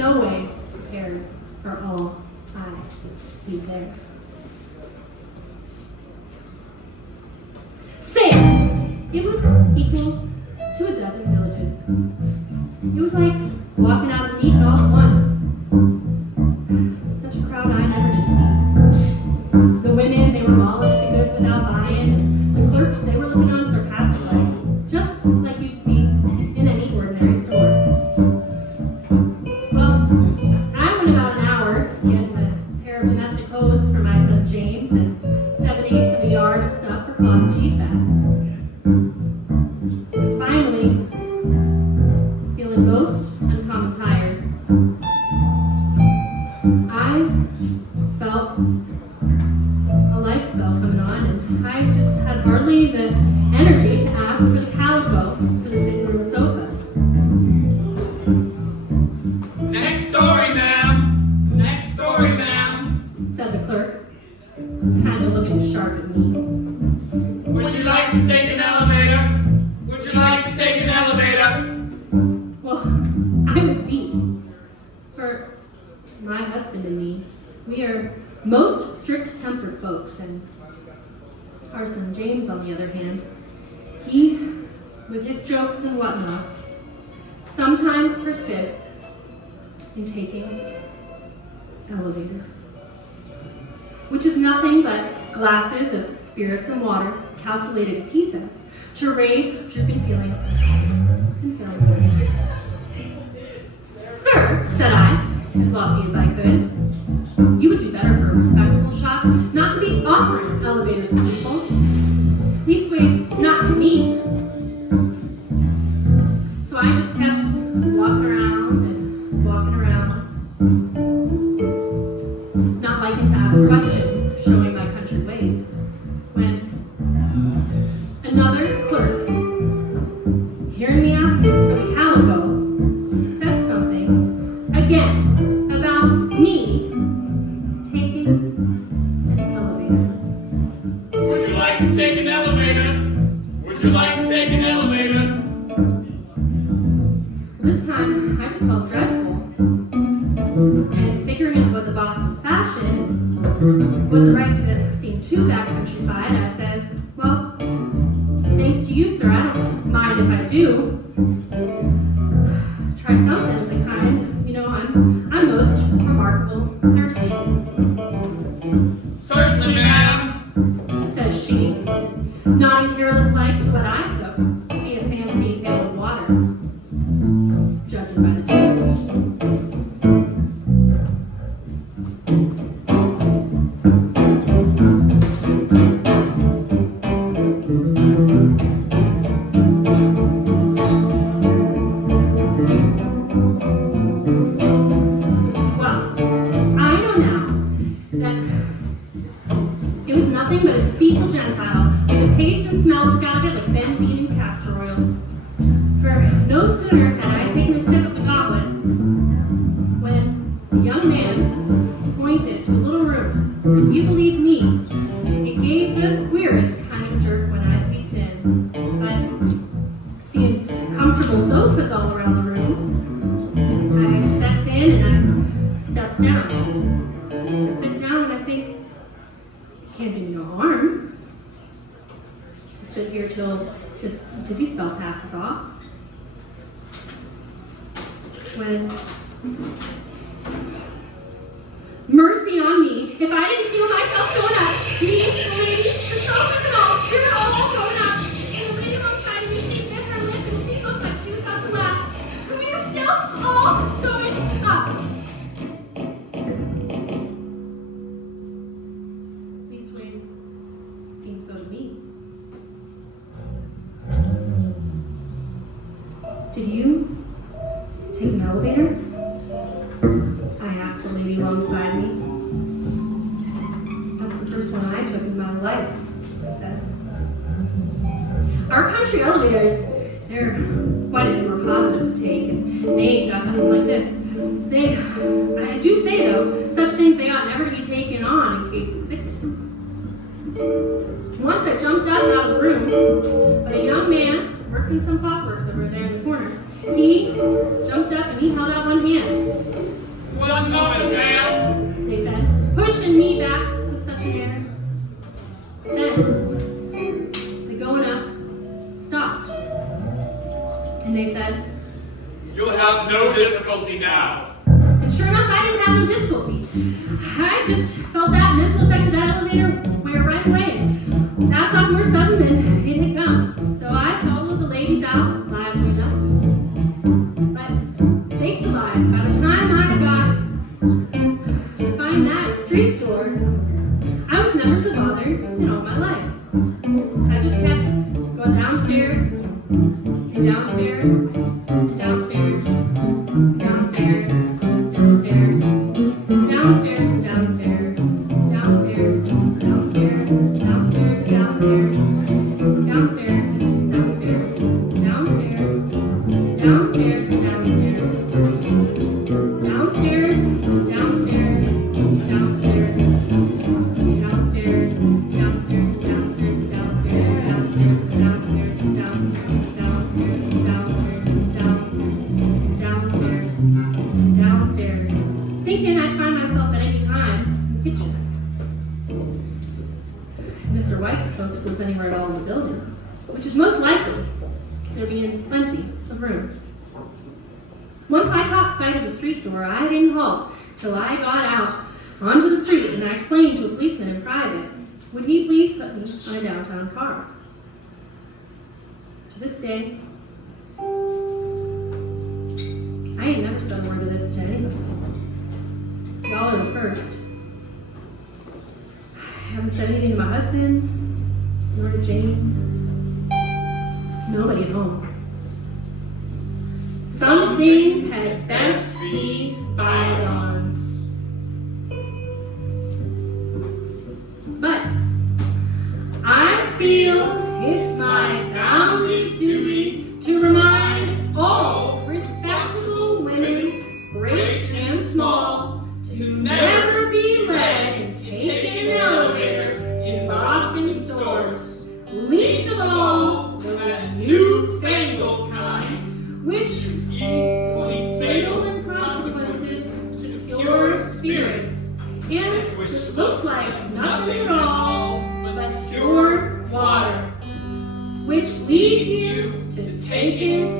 no way prepared for all I see there. 6! It was equal to a dozen villages. It was like walking out of meeting all at once. Such a crowd I never did see. The women, they were mauling at the goods without buying. The clerks, they were looking on sarcastically, just like you'd see in any ordinary store. Well, I went about an hour getting a pair of domestic hose for my son James and 7/8 of a yard of stuff for cloth cheese bags. And finally, feeling most uncommon tired, I felt a light spell coming on, and I just had hardly the energy to ask for the calico for the sitting room sofa. Next story, ma'am. Next story, ma'am, said the clerk, kind of looking sharp at me. Would you like to take an elevator? Would you like to take an elevator? Well, I was beat. For my husband and me, we are most strict-tempered folks, and our son James, on the other hand, he, with his jokes and whatnots, sometimes persists in taking elevators, which is nothing but glasses of spirits and water, calculated, as he says, to raise drooping feelings and failing service. Sir, said I, as lofty as I could, you would do better for a respectable shop not to be offering elevators to people. Leastways, not to me. So I just kept walking around and walking around, not liking to ask questions, showing my country ways, when another clerk, hearing me asking for the calico, said something again about me taking an elevator. Would you like to take an elevator? Would you like to take an elevator? This time, I just felt dreadful. And figuring it was a Boston fashion, and wasn't right to seem too backcountryfied, I says, well, thanks to you, sir, I don't mind if I do. Try something of the kind. You know, I'm most remarkable thirsty. Certainly, ma'am, says she, nodding careless-like to what I took to be a fancy ale of water, judging by the taste. Well, I know now that it was nothing but a deceitful Gentile with a taste and smell took out of it like benzene and castor oil. For no sooner had I taken a sip of the goblet when a young man pointed to a little room. If you believe me, it gave the queerest kind of jerk when I peeked in. But seeing comfortable sofas all around the room, I sets in and I steps down. I sit down and I think, can't do no harm to sit here till this dizzy spell passes off. When, mercy on me, if I didn't feel myself going up, me, the lady, the sofas and all, we were all going up. And the lady alongside me, she bit her lip and she looked like she was about to laugh. And we were still all going up. Leastways, it seemed so to me. Did you take an elevator? I asked the lady alongside me. That's the first one I took in my life, I said. Our country elevators, they're quite a bit more positive to take, and they ain't got nothing like this. I do say though, such things they ought never to be taken on in case of sickness. Once I jumped up out of the room, but a young man working some clockworks over there in the corner, He jumped up and he held out one hand. One moment, ma'am. They said, pushing me back with such an air. Then, the going up stopped. And they said, You'll have no difficulty now. and sure enough, I didn't have no difficulty. I just felt that mental effect of that elevator wear right away. Passed off more sudden than it had come. So I followed the ladies out, lively enough. But, sakes alive, by the time I got to find that street door, I was never so bothered in all my life. I just kept going downstairs, and downstairs, and downstairs, downstairs, downstairs, downstairs and downstairs, downstairs, downstairs, downstairs and downstairs, downstairs and downstairs, downstairs, downstairs and downstairs, downstairs, downstairs, downstairs, downstairs, downstairs and downstairs and downstairs and downstairs and downstairs and downstairs and downstairs and downstairs and downstairs and downstairs, thinking I'd find myself at any time in the kitchen. If Mr. White's folks lives anywhere at all in the building, which is most likely, there being plenty of room. Once I caught sight of the street door, I didn't halt till I got out onto the street, and I explained to a policeman in private, would he please put me on a downtown car? To this day, I ain't never said a word of this to anybody. Y'all are the first. I haven't said anything to my husband, nor to James. Nobody at home. Some things had best be bygones. But I feel it's my bounden duty to remind all respectable women, great and small, to never be led and taken an elevator in Boston stores, least of all the newfangled kind, which is equally fatal in consequences to pure spirits, and which looks like nothing at all but pure water, which leads you to taking